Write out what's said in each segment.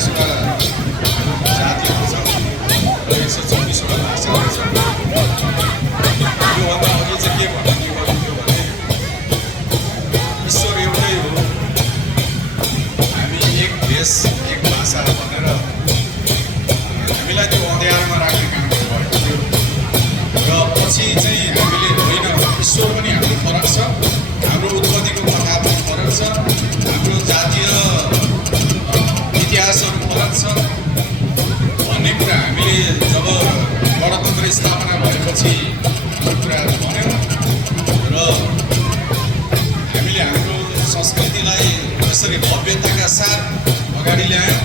140वटा जातिहरू छन् र 126वटा भाषाहरू छन्। योभन्दा अघि चाहिँ के भनिन्थ्यो भने ईश्वर एउटै हो, हामी एक देश एक भाषा भनेर हामीलाई त्यो अँध्यारोमा राख्ने काम भएको थियो। र पछि चाहिँ हामीले होइन, ईश्वर पनि हाम्रो फरक छ, हाम्रो उत्पत्तिको कथा पनि फरक छ, हाम्रो जातीय इतिहासहरू फरक छ भन्ने कुरा हामीले जब गणतन्त्र स्थापना भएपछि यो कुराहरू भन्यौँ र हामीले हाम्रो संस्कृतिलाई यसरी भव्यताका साथ अगाडि ल्यायौँ।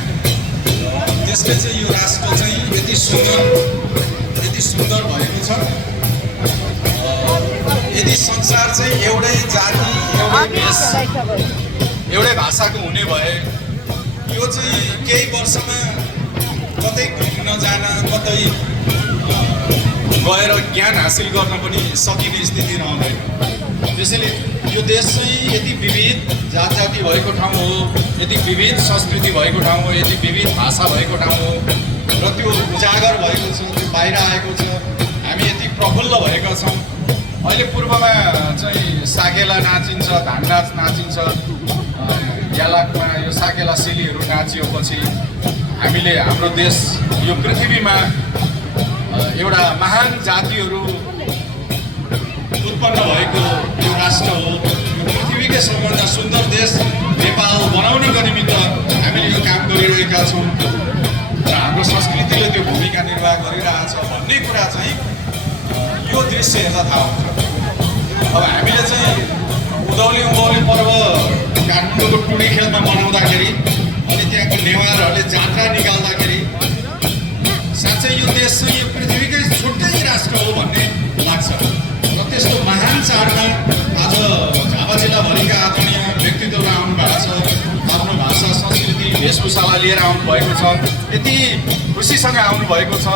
त्यसले चाहिँ यो राष्ट्र चाहिँ यति सुन्दर भएको छ। यदि संसार चाहिँ एउटै जाति एउटै देश एउटै भाषाको हुने भए यो चाहिँ केही वर्षमा कतै घुम्न जान कतै गएर ज्ञान हासिल गर्न पनि सकिने स्थिति रहँदैन। त्यसैले यो देश चाहिँ यति विविध जाति भएको ठाउँ हो, यति विविध संस्कृति भएको ठाउँ हो, यति विविध भाषा भएको ठाउँ हो र त्यो उजागर भएको छ, त्यो बाहिर आएको छ। हामी यति प्रफुल्ल भएका छौँ। अहिले पूर्वमा चाहिँ साकेला नाचिन्छ, धान नाच नाचिन्छ, यालाकमा यो साकेला सेलीहरू नाचिएपछि हामीले हाम्रो देश यो पृथ्वीमा एउटा महान जातिहरू उत्पन्न भएको यो राष्ट्र हो। यो पृथ्वीकै सबभन्दा सुन्दर देश नेपाल बनाउनको निमित्त हामीले यो काम गरिरहेका छौँ र हाम्रो संस्कृतिले त्यो भूमिका निर्वाह गरिरहेछ भन्ने कुरा चाहिँ यो दृश्य हेर्दा थाहा हुन्छ। अब हामीले चाहिँ उँधौली पर्व काठमाडौँको टुडी खेलमा मनाउँदाखेरि अनि त्यहाँको नेवारहरूले जात्रा निकाल्दाखेरि साँच्चै यो देश चाहिँ यो पृथ्वीकै छुट्टै राष्ट्र हो भन्ने लाग्छ। र त्यस्तो महान चाडमा आज झापा जिल्लाभरिका आदरणीय व्यक्तित्वहरू आउनु भएको छ, आफ्नो भाषा संस्कृति वेशभूषालाई लिएर आउनुभएको छ, यति खुसीसँग आउनुभएको छ।